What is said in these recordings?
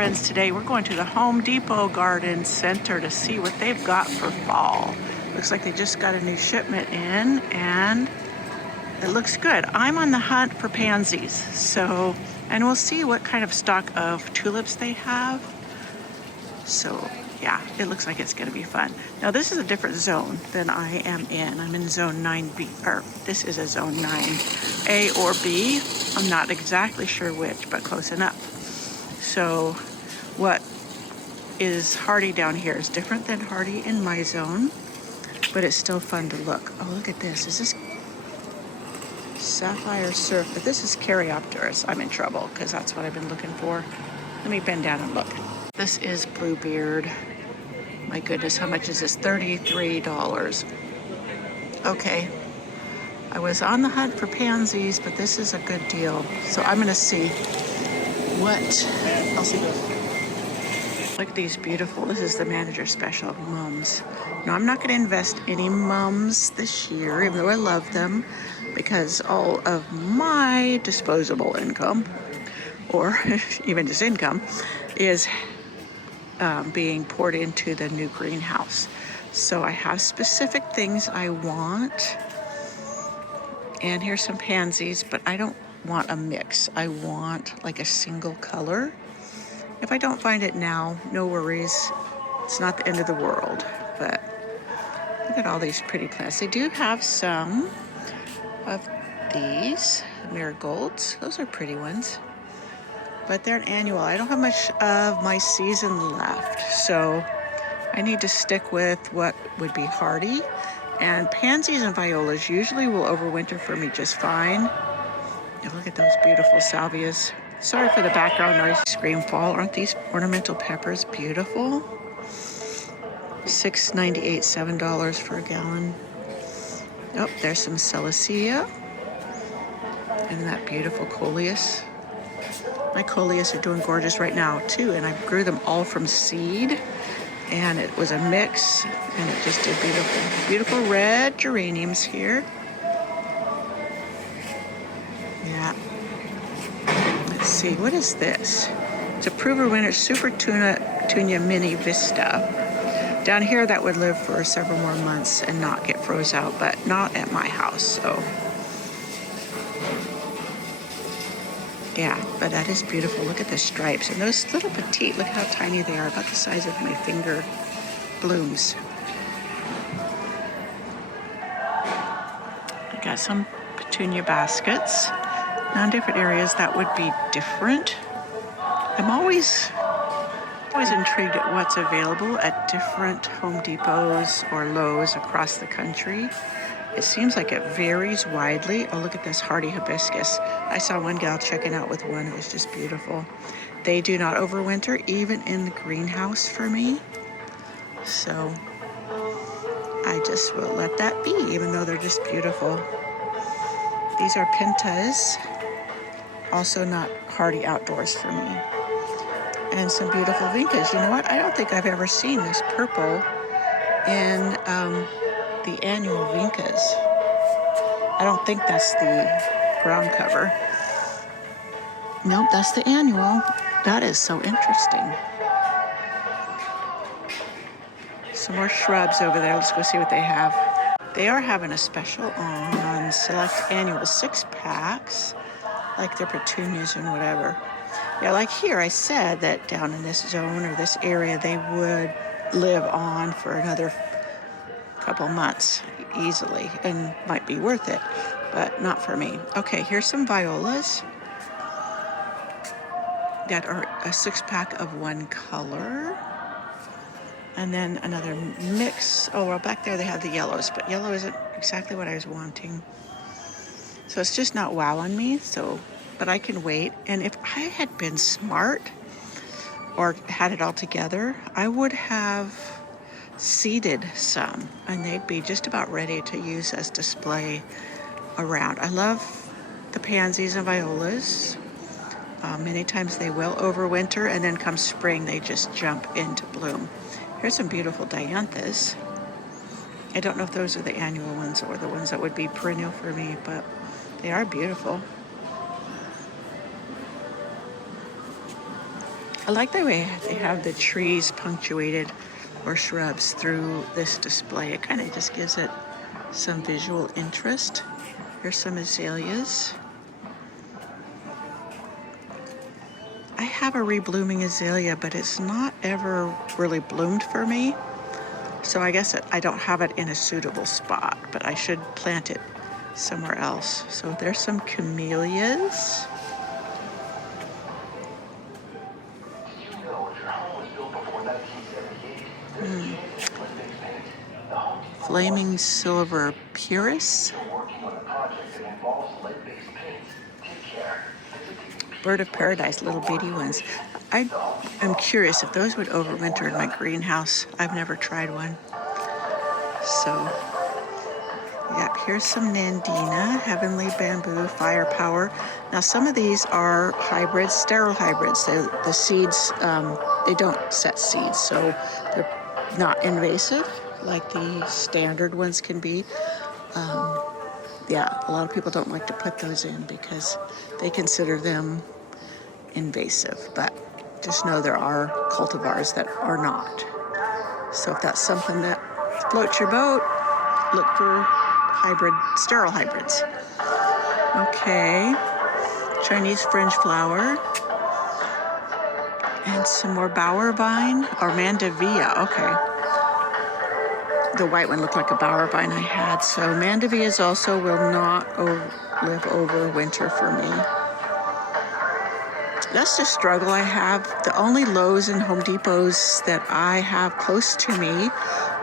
friends, today we're going to the Home Depot Garden Center to see what they've got for fall. Looks like they just got a new shipment in and it looks good. I'm on the hunt for pansies, so, and we'll see what kind of stock of tulips they have. So yeah, it looks like it's gonna be fun. Now this is a different zone than I am in. I'm in zone 9B, or this is a zone 9A or B. I'm not exactly sure which, but close enough. So what is hardy down here is different than hardy in my zone, but it's still fun to look. Oh, look at this. Is this sapphire surf? But this is Caryopteris. I'm in trouble because that's what I've been looking for. Let me bend down and look. This is Bluebeard. My goodness, how much is this? $33. Okay. I was on the hunt for pansies, but this is a good deal. So I'm gonna see what I'll see. Look at these beautiful, this is the manager special mums. Now I'm not going to invest any mums this year, even though I love them, because all of my disposable income, or even just income, is being poured into the new greenhouse. So I have specific things I want, and here's some pansies, but I don't want a mix. I want like a single color. If I don't find it now, no worries. It's not the end of the world, but look at all these pretty plants. They do have some of these marigolds. Those are pretty ones, but they're an annual. I don't have much of my season left, so I need to stick with what would be hardy. And pansies and violas usually will overwinter for me just fine. And look at those beautiful salvias. Sorry for the background noise. Scream fall. Aren't these ornamental peppers beautiful? $6.98, $7 for a gallon. Oh, there's some celicea. And that beautiful coleus. My coleus are doing gorgeous right now too, and I grew them all from seed. And it was a mix, and it just did beautiful. Beautiful red geraniums here. Yeah. Let's see, what is this? It's a Prover Winter Super Tunia Mini Vista. Down here, that would live for several more months and not get froze out, but not at my house, so. Yeah, but that is beautiful. Look at the stripes. And those little petite, look how tiny they are, about the size of my finger blooms. I got some petunia baskets. Now in different areas that would be different. I'm always intrigued at what's available at different Home Depots or Lowe's across the country. It seems like it varies widely. Oh, look at this hardy hibiscus. I saw one gal checking out with one. It was just beautiful. They do not overwinter, even in the greenhouse for me. So I just will let that be, even though they're just beautiful. These are pentas, also not hardy outdoors for me. And some beautiful vincas. You know what? I don't think I've ever seen this purple in the annual vincas. I don't think that's the ground cover. Nope, that's the annual. That is so interesting. Some more shrubs over there. Let's go see what they have. They are having a special on select annual 6-packs, like their petunias and whatever. Yeah, like here I said that down in this zone or this area, they would live on for another couple months easily and might be worth it, but not for me. Okay, here's some violas that are a 6-pack of one color. And then another mix. Oh, well, back there they have the yellows, but yellow isn't exactly what I was wanting. So it's just not wow on me, so, but I can wait. And if I had been smart or had it all together, I would have seeded some, and they'd be just about ready to use as display around. I love the pansies and violas. Many times they will overwinter, and then come spring, they just jump into bloom. Here's some beautiful dianthus. I don't know if those are the annual ones or the ones that would be perennial for me, but they are beautiful. I like the way they have the trees punctuated or shrubs through this display. It kind of just gives it some visual interest. Here's some azaleas. I have a reblooming azalea, but it's not ever really bloomed for me. So I guess I don't have it in a suitable spot, but I should plant it somewhere else. So there's some camellias. Flaming silver purus. Bird of paradise, little bitty ones. I am curious if those would overwinter in my greenhouse. I've never tried one. So, yeah, here's some Nandina, heavenly bamboo, firepower. Now, some of these are hybrids, sterile hybrids. The seeds, they don't set seeds, so they're not invasive like the standard ones can be. Yeah, a lot of people don't like to put those in because they consider them invasive, but just know there are cultivars that are not. So if that's something that floats your boat, look for sterile hybrids. Okay, Chinese fringe flower, and some more bower vine, or mandevilla, okay. The white one looked like a bower vine I had. So mandevillas also will not live over winter for me. That's the struggle I have. The only Lowe's and Home Depots that I have close to me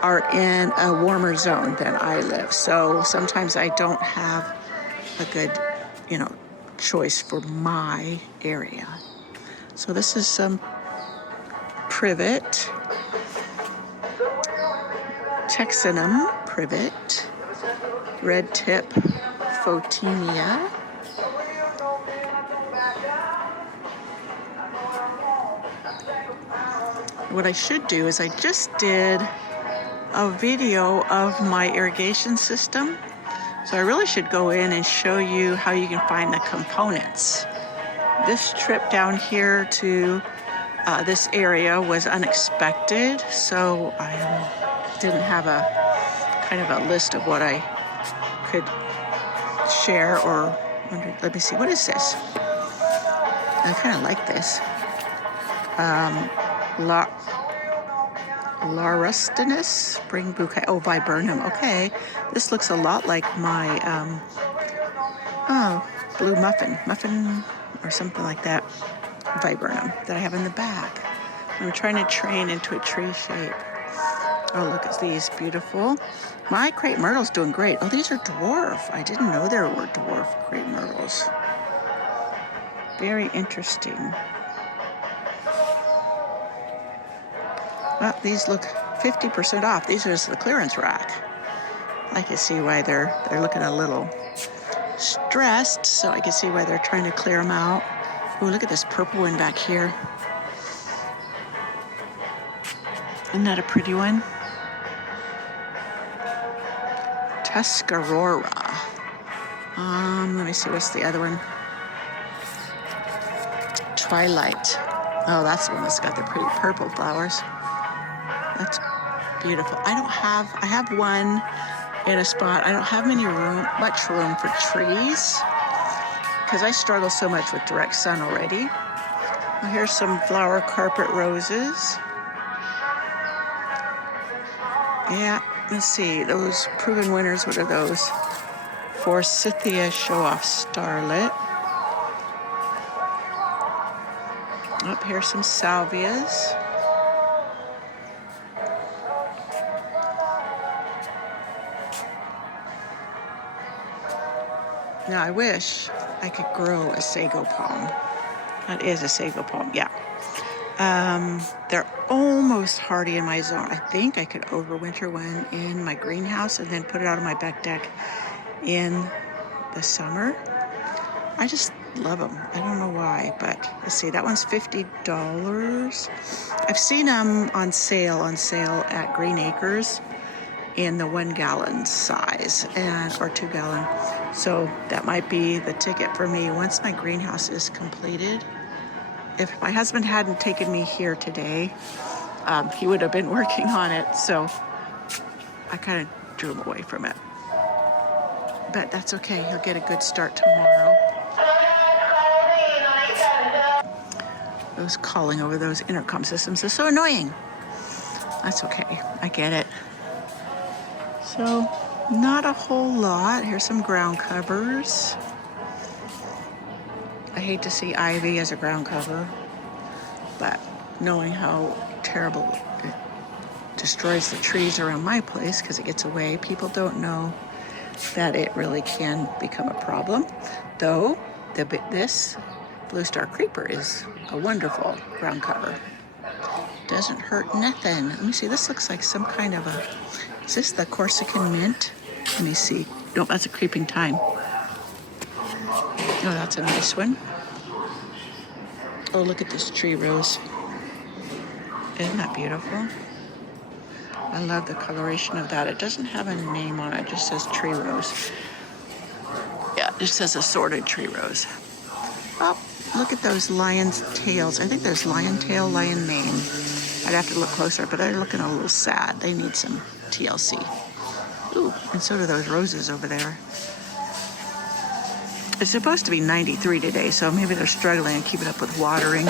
are in a warmer zone than I live. So sometimes I don't have a good, choice for my area. So this is some privet. Texanum privet, red tip photinia, what I should do is I just did a video of my irrigation system, so I really should go in and show you how you can find the components. This trip down here to this area was unexpected, so I didn't have a kind of a list of what I could share or wonder. Let me see, what is this? I kind of like this. Laurustinus spring bouquet. Oh, viburnum. Okay, this looks a lot like my blue muffin or something like that. Viburnum that I have in the back. I'm trying to train into a tree shape. Oh, look at these, beautiful. My crepe myrtle's doing great. Oh, these are dwarf. I didn't know there were dwarf crepe myrtles. Very interesting. Well, these look 50% off. These are the clearance rack. I can see why they're looking a little stressed, so I can see why they're trying to clear them out. Oh, look at this purple one back here. Isn't that a pretty one? Tuscarora. Let me see, what's the other one? Twilight. Oh, that's the one that's got the pretty purple flowers. That's beautiful. I have one in a spot. I don't have much room for trees because I struggle so much with direct sun already. Well, here's some flower carpet roses. Yeah, let's see, those proven winners, what are those? Forsythia show-off starlet. Up here's some salvias. Now I wish I could grow a sago palm. That is a sago palm, yeah. They're almost hardy in my zone. I think I could overwinter one in my greenhouse and then put it out on my back deck in the summer. I just love them. I don't know why, but let's see. That one's $50. I've seen them on sale at Green Acres in the 1 gallon size or 2 gallon. So that might be the ticket for me once my greenhouse is completed. if my husband hadn't taken me here today, he would have been working on it. So I kind of drew him away from it. But that's okay. He'll get a good start tomorrow. Those calling over those intercom systems is so annoying. That's okay. I get it. So, not a whole lot. Here's some ground covers. I hate to see ivy as a ground cover, but knowing how terrible it destroys the trees around my place because it gets away, people don't know that it really can become a problem. Though, this Blue Star Creeper is a wonderful ground cover. Doesn't hurt nothing. Let me see, this looks like some kind of a, is this the Corsican mint? Let me see. No, that's a creeping thyme. Oh, that's a nice one. Oh, look at this tree rose. Isn't that beautiful? I love the coloration of that. It doesn't have a name on it. It just says tree rose. Yeah, it just says assorted tree rose. Oh, look at those lion's tails. I think there's lion tail, lion mane. I'd have to look closer, but they're looking a little sad. They need some TLC. Ooh, and so do those roses over there. It's supposed to be 93 today, so maybe they're struggling and keeping up with watering.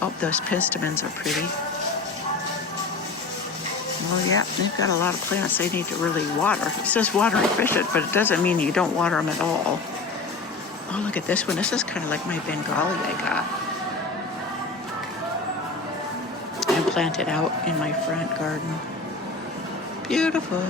Oh, those penstemons are pretty. Well, yeah, they've got a lot of plants they need to really water. It says water efficient, but it doesn't mean you don't water them at all. Oh, look at this one. This is kind of like my Bengali I got. And planted out in my front garden. Beautiful.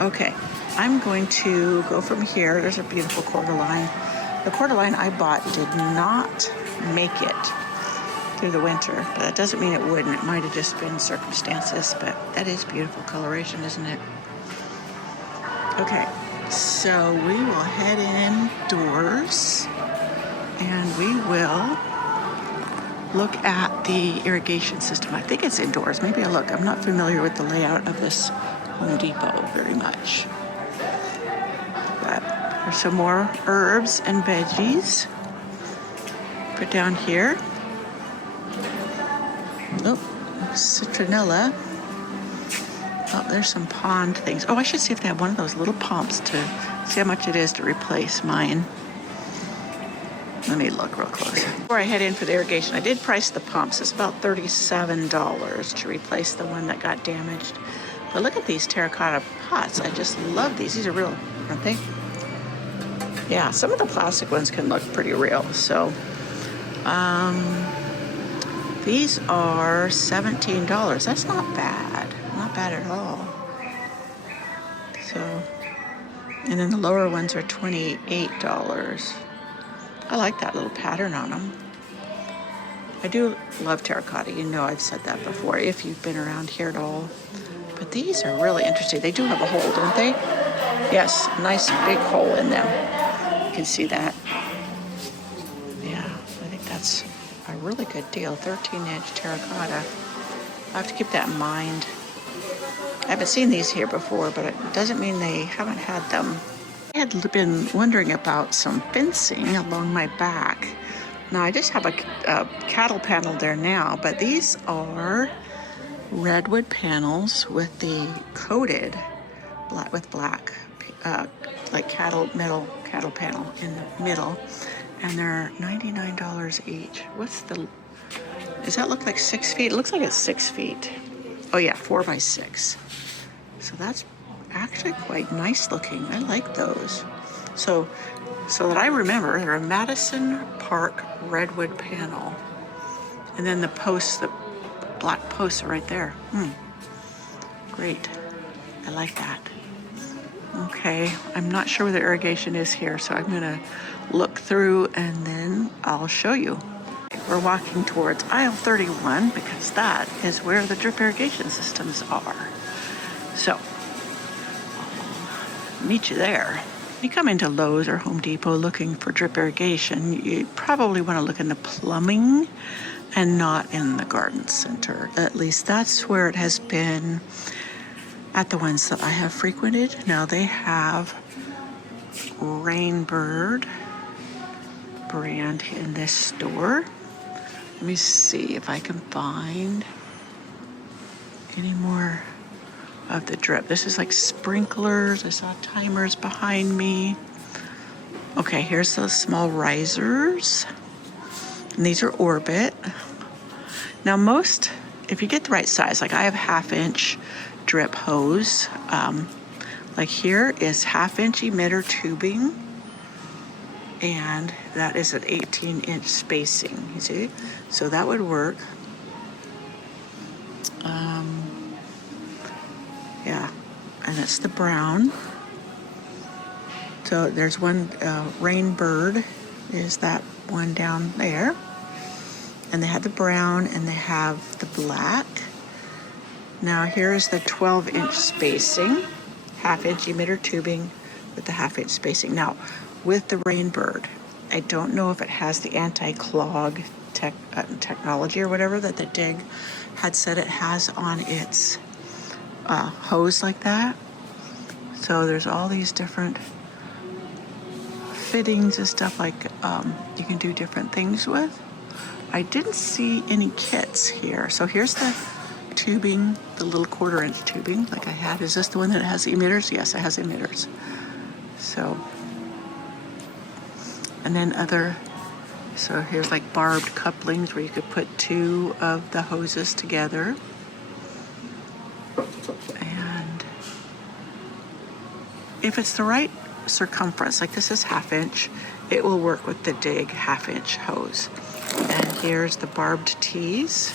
Okay, I'm going to go from here. There's a beautiful cordyline. The cordyline I bought did not make it through the winter, but that doesn't mean it wouldn't. It might have just been circumstances, but that is beautiful coloration, isn't it? Okay, so we will head indoors and we will look at the irrigation system. I think it's indoors. Maybe I'll look. I'm not familiar with the layout of this Home Depot very much. But there's some more herbs and veggies. Put down here. Oh, citronella. Oh, there's some pond things. Oh, I should see if they have one of those little pumps to see how much it is to replace mine. Let me look real close. Before I head in for the irrigation, I did price the pumps. It's about $37 to replace the one that got damaged. But look at these terracotta pots. I just love these. These are real, aren't they? Yeah, some of the plastic ones can look pretty real. So, these are $17. That's not bad. Not bad at all. So, and then the lower ones are $28. I like that little pattern on them. I do love terracotta. You know I've said that before if you've been around here at all. But these are really interesting. They do have a hole, don't they? Yes, nice big hole in them. You can see that. Yeah, I think that's a really good deal. 13-inch terracotta. I have to keep that in mind. I haven't seen these here before, but it doesn't mean they haven't had them. I had been wondering about some fencing along my back. Now, I just have a cattle panel there now, but these are redwood panels with the coated black, like metal cattle panel in the middle, and they're $99 each. Does that look like 6 feet? It looks like it's 6 feet. Oh yeah, 4 by 6. So that's actually quite nice looking. I like those. So that I remember, they're a Madison Park redwood panel. And then the posts, the black posts are right there. Great. I like that. Okay, I'm not sure where the irrigation is here, so I'm gonna look through and then I'll show you. We're walking towards aisle 31 because that is where the drip irrigation systems are. So, I'll meet you there. If you come into Lowe's or Home Depot looking for drip irrigation, you probably want to look in the plumbing and not in the garden center. At least that's where it has been at the ones that I have frequented. Now they have Rainbird brand in this store. Let me see if I can find any more of the drip. This is like sprinklers. I saw timers behind me. Okay, here's those small risers. And these are Orbit. Now most, if you get the right size, like I have 1/2-inch drip hose. Like here is 1/2-inch emitter tubing. And that is an 18-inch spacing, you see? So that would work. Yeah, and it's the brown. So there's one, Rainbird is that one down there. And they have the brown and they have the black. Now here's the 12-inch spacing, 1/2-inch emitter tubing with the 1/2-inch spacing. Now, with the Rainbird, I don't know if it has the anti-clog technology or whatever that the Dig had said it has on its hose like that. So there's all these different fittings and stuff like you can do different things with. I didn't see any kits here. So here's the tubing, the little 1/4-inch tubing like I had. Is this the one that has the emitters? Yes, it has emitters. So, and then so here's like barbed couplings where you could put 2 of the hoses together. And if it's the right circumference, like this is 1/2-inch, it will work with the Dig 1/2-inch hose. And here's the barbed tees.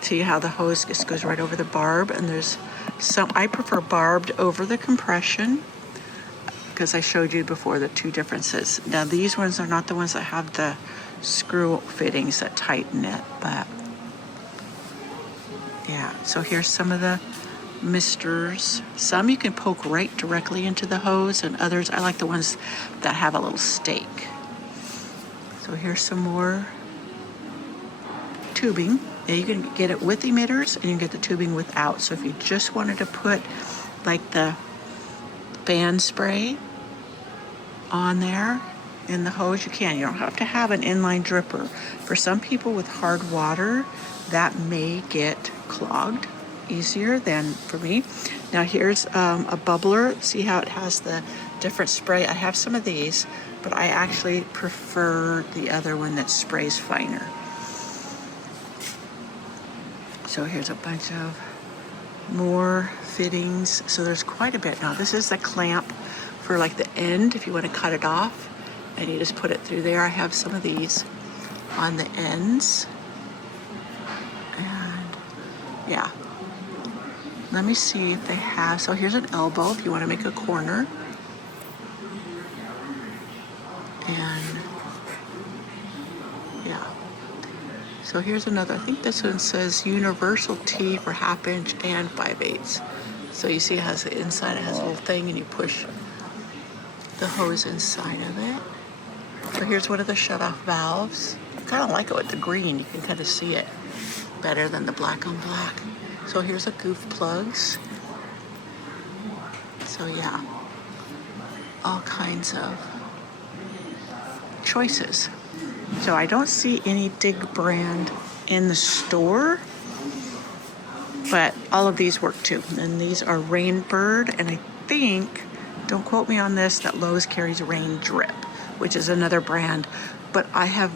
See how the hose just goes right over the barb, and there's some, I prefer barbed over the compression because I showed you before the 2 differences. Now these ones are not the ones that have the screw fittings that tighten it, but yeah. So here's some of the misters. Some you can poke right directly into the hose, and others, I like the ones that have a little stake. So here's some more tubing. Now you can get it with emitters and you can get the tubing without. So if you just wanted to put like the fan spray on there in the hose, you can. You don't have to have an inline dripper. For some people with hard water, that may get clogged easier than for me. Now here's a bubbler. See how it has the different spray? I have some of these, but I actually prefer the other one that sprays finer. So here's a bunch of more fittings. So there's quite a bit. Now this is the clamp for like the end if you want to cut it off, and you just put it through there. I have some of these on the ends. And yeah, let me see if they have, so here's an elbow if you want to make a corner. And yeah, so here's another, I think this one says universal T for 1/2-inch and 5/8. So you see it has the inside, it has a little thing, and you push the hose inside of it. So here's one of the shut-off valves. I kind of like it with the green. You can kind of see it better than the black on black. So here's a goof plugs. So yeah, all kinds of choices. So I don't see any Dig brand in the store, but all of these work too. And these are Rainbird, and I think, don't quote me on this, that Lowe's carries Rain Drip, which is another brand, but I have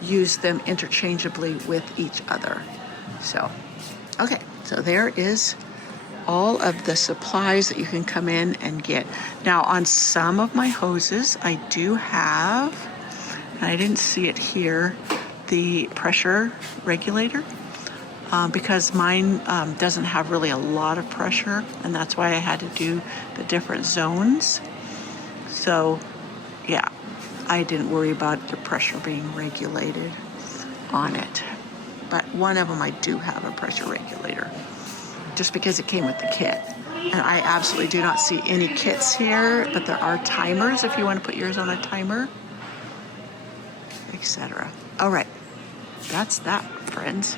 used them interchangeably with each other. So, okay, so there is all of the supplies that you can come in and get. Now on some of my hoses, I do have, and I didn't see it here, the pressure regulator, because mine doesn't have really a lot of pressure, and that's why I had to do the different zones. So yeah, I didn't worry about the pressure being regulated on it. But one of them I do have a pressure regulator, just because it came with the kit. And I absolutely do not see any kits here, but there are timers if you want to put yours on a timer, etc. All right, that's that, friends.